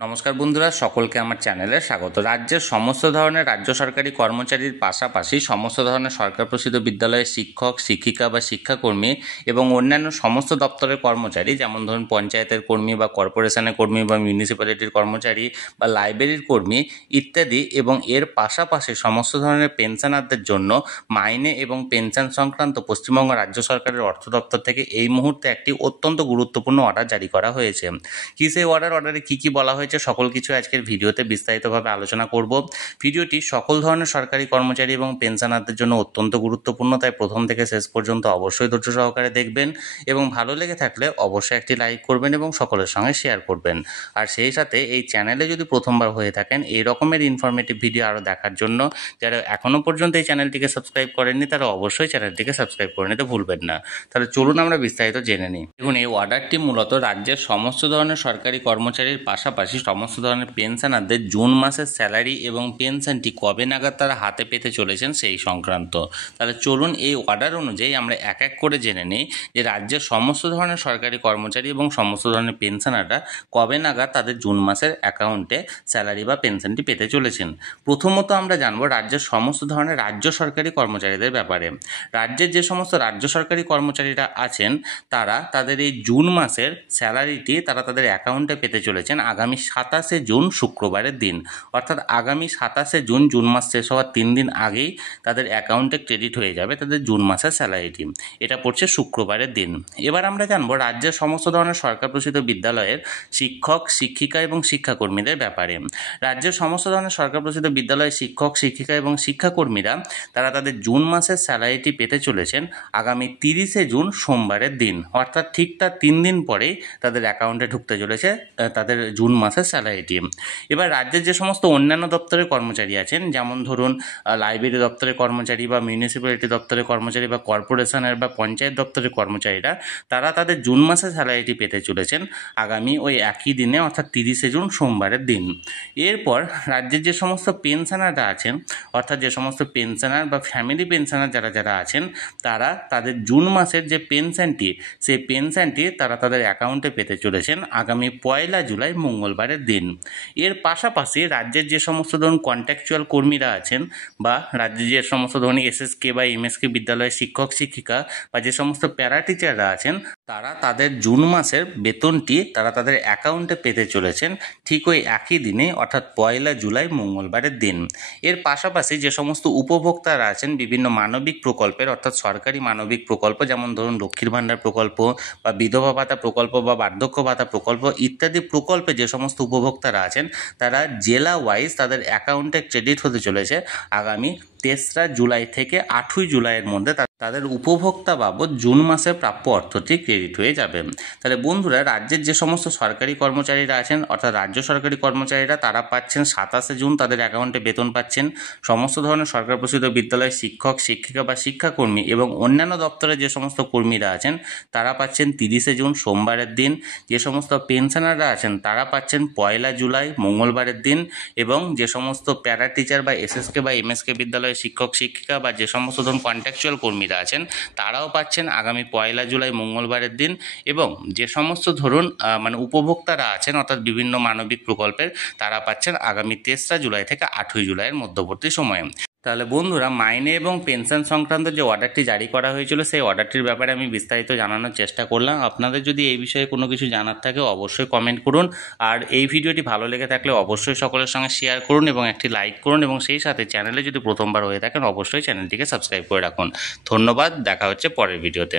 নমস্কার বন্ধুরা, সকলকে আমার চ্যানেলে স্বাগত। রাজ্যের সমস্ত ধরনের রাজ্য সরকারি কর্মচারীর পাশাপাশি সমস্ত ধরনের সরকার প্রসিদ্ধ বিদ্যালয়ের শিক্ষক, শিক্ষিকা বা শিক্ষাকর্মী এবং অন্যান্য সমস্ত দপ্তরের কর্মচারী, যেমন ধরুন পঞ্চায়েতের কর্মী বা কর্পোরেশনের কর্মী বা মিউনিসিপ্যালিটির কর্মচারী বা লাইব্রেরির কর্মী ইত্যাদি, এবং এর পাশাপাশি সমস্ত ধরনের পেনশনারদের জন্য মাইনে এবং পেনশন সংক্রান্ত পশ্চিমবঙ্গ রাজ্য সরকারের অর্থ দপ্তর থেকে এই মুহূর্তে একটি অত্যন্ত গুরুত্বপূর্ণ অর্ডার জারি করা হয়েছে। কি সেই অর্ডারে কি বলা হয়েছে সকল কিছু আজকের ভিডিওতে বিস্তারিতভাবে আলোচনা করব। ভিডিওটি সকল ধরনের সরকারি কর্মচারী এবং পেনশনারদের জন্য অত্যন্ত গুরুত্বপূর্ণ, তাই প্রথম থেকে শেষ পর্যন্ত অবশ্যই ধৈর্য সহকারে দেখবেন এবং ভালো লেগে থাকলে অবশ্যই একটি লাইক করবেন এবং সকলের সঙ্গে শেয়ার করবেন। আর সেই সাথে এই চ্যানেলে যদি প্রথমবার হয়ে থাকেন এই রকমের ইনফরমেটিভ ভিডিও আরও দেখার জন্য, যারা এখনও পর্যন্ত এই চ্যানেলটিকে সাবস্ক্রাইব করেননি তারা অবশ্যই চ্যানেলটিকে সাবস্ক্রাইব করে নিতে ভুলবেন না। তাহলে চলুন আমরা বিস্তারিত জেনে নিই। দেখুন, এই অর্ডারটি মূলত রাজ্যের সমস্ত ধরনের সরকারি কর্মচারীর পাশাপাশি সমস্ত ধরনের পেনশনারদের জুন মাসের স্যালারি এবং পেনশনটি কবে নাগাদ তারা হাতে পেতে চলেছেন সেই সংক্রান্ত। তাহলে চলুন এই অর্ডার অনুযায়ী আমরা এক এক করে জেনে নিই যে রাজ্যের সমস্ত ধরনের সরকারি কর্মচারী এবং সমস্ত ধরনের পেনশনাররা কবে নাগাদ তাদের জুন মাসের অ্যাকাউন্টে স্যালারি বা পেনশনটি পেতে চলেছেন। প্রথমত আমরা জানবো রাজ্যের সমস্ত ধরনের রাজ্য সরকারি কর্মচারীদের ব্যাপারে। রাজ্যের যে সমস্ত রাজ্য সরকারি কর্মচারীরা আছেন তারা তাদের এই জুন মাসের স্যালারিটি তারা তাদের অ্যাকাউন্টে পেতে চলেছেন আগামী 27শে জুন শুক্রবারের দিন। অর্থাৎ আগামী 27শে জুন, জুন মাস শেষ হওয়ার 3 দিন আগেই তাদের অ্যাকাউন্টে ক্রেডিট হয়ে যাবে তাদের জুন মাসের স্যালারিটি। এটা পড়ছে শুক্রবারের দিন। এবার আমরা জানবো রাজ্যের সমস্ত ধরনের সরকার প্রসূত বিদ্যালয়ের শিক্ষক, শিক্ষিকা এবং শিক্ষাকর্মীদের ব্যাপারে। রাজ্যের সমস্ত ধরনের সরকার প্রসূত বিদ্যালয়ের শিক্ষক, শিক্ষিকা এবং শিক্ষাকর্মীরা তারা তাদের জুন মাসের স্যালারিটি পেতে চলেছেন আগামী 30শে জুন সোমবারের দিন। অর্থাৎ ঠিক তার 3 দিন পরেই তাদের অ্যাকাউন্টে ঢুকতে চলেছে তাদের জুন মাসের স্যালারিটি। এবার রাজ্যের যে সমস্ত অন্যান্য দপ্তরের কর্মচারী আছেন, যেমন ধরুন লাইব্রেরি দপ্তরের কর্মচারী বা মিউনিসিপ্যালিটি দপ্তরের কর্মচারী বা কর্পোরেশনের বা পঞ্চায়েত দপ্তরের কর্মচারীরা তারা তাদের জুন মাসের স্যালারিটি পেতে চলেছেন আগামী ওই একই দিনে, অর্থাৎ 30শে জুন সোমবারের দিন। এরপর রাজ্যের যে সমস্ত পেনশনাররা আছেন, অর্থাৎ যে সমস্ত পেনশনার বা ফ্যামিলি পেনশনার যারা আছেন তারা তাদের জুন মাসের যে পেনশনটি সেই পেনশনটি তারা তাদের অ্যাকাউন্টে পেতে চলেছেন আগামী 1 জুলাই মঙ্গলবারের দিন। এর পাশাপাশি রাজ্যের যে সমস্ত ধরুন কন্ট্রাকচুয়াল কর্মীরা আছেন বা রাজ্যের যে সমস্ত ধরুন এসএসকে বা এমএসকে বিদ্যালয়ের শিক্ষক, শিক্ষিকা বা যে সমস্ত প্যারা টিচাররা আছেন তারা তাদের জুন মাসের বেতনটি তারা তাদের অ্যাকাউন্টে পেতে চলেছেন ঠিক ওই একই দিনে, অর্থাৎ 1 জুলাই মঙ্গলবারের দিন। এর পাশাপাশি যে সমস্ত উপভোক্তারা আছেন বিভিন্ন মানবিক প্রকল্পের, অর্থাৎ সরকারি মানবিক প্রকল্প, যেমন ধরুন লক্ষ্মীর ভাণ্ডার প্রকল্প বা বিধবা ভাতা প্রকল্প বা বার্ধক্য ভাতা প্রকল্প ইত্যাদি প্রকল্পে যে সমস্ত উপভোক্তারা আছেন তারা জেলা ওয়াইজ তাদের অ্যাকাউন্টে ক্রেডিট হতে চলেছে আগামী 3রা জুলাই থেকে 8ই জুলাইয়ের মধ্যে তাদের উপভোক্তা বাবদ জুন মাসে প্রাপ্য অর্থটি ক্রেডিট হয়ে যাবে। তাহলে বন্ধুরা, রাজ্যের যে সমস্ত সরকারি কর্মচারীরা আছেন, অর্থাৎ রাজ্য সরকারি কর্মচারীরা তারা পাচ্ছেন 27শে জুন তাদের অ্যাকাউন্টে বেতন পাচ্ছেন। সমস্ত ধরনের সরকার প্রসূত বিদ্যালয়ের শিক্ষক, শিক্ষিকা বা শিক্ষাকর্মী এবং অন্যান্য দপ্তরে যে সমস্ত কর্মীরা আছেন তারা পাচ্ছেন 30শে জুন সোমবারের দিন। যে সমস্ত পেনশনাররা আছেন তারা পাচ্ছেন 1 জুলাই মঙ্গলবারের দিন, এবং যে সমস্ত প্যারা টিচার বা এসএসকে বা এমএসকে বিদ্যালয়ের শিক্ষক, শিক্ষিকা বা যে সমস্ত ধরুন কন্ট্রাকচুয়াল কর্মীরা আছেন তারাও পাচ্ছেন আগামী 1 জুলাই মঙ্গলবারের দিন। এবং যে সমস্ত ধরুন উপভোক্তারা আছেন অর্থাৎ বিভিন্ন মানবিক প্রকল্পের তারা পাচ্ছেন আগামী 3রা জুলাই থেকে 8ই জুলাইয়ের মধ্যবর্তী সময়ে। তাহলে বন্ধুরা, মাইনে এবং পেনশন সংক্রান্ত যে অর্ডারটি জারি করা হয়েছিল সেই অর্ডারটির ব্যাপারে আমি বিস্তারিত জানানোর চেষ্টা করলাম। আপনাদের যদি এই বিষয়ে কোনো কিছু জানার থাকে অবশ্যই কমেন্ট করুন, আর এই ভিডিওটি ভালো লেগে থাকলে অবশ্যই সকলের সঙ্গে শেয়ার করুন এবং একটি লাইক করুন, এবং সেই সাথে চ্যানেলে যদি প্রথমবার হয়ে থাকেন অবশ্যই চ্যানেলটিকে সাবস্ক্রাইব করে রাখুন। ধন্যবাদ, দেখা হচ্ছে পরের ভিডিওতে।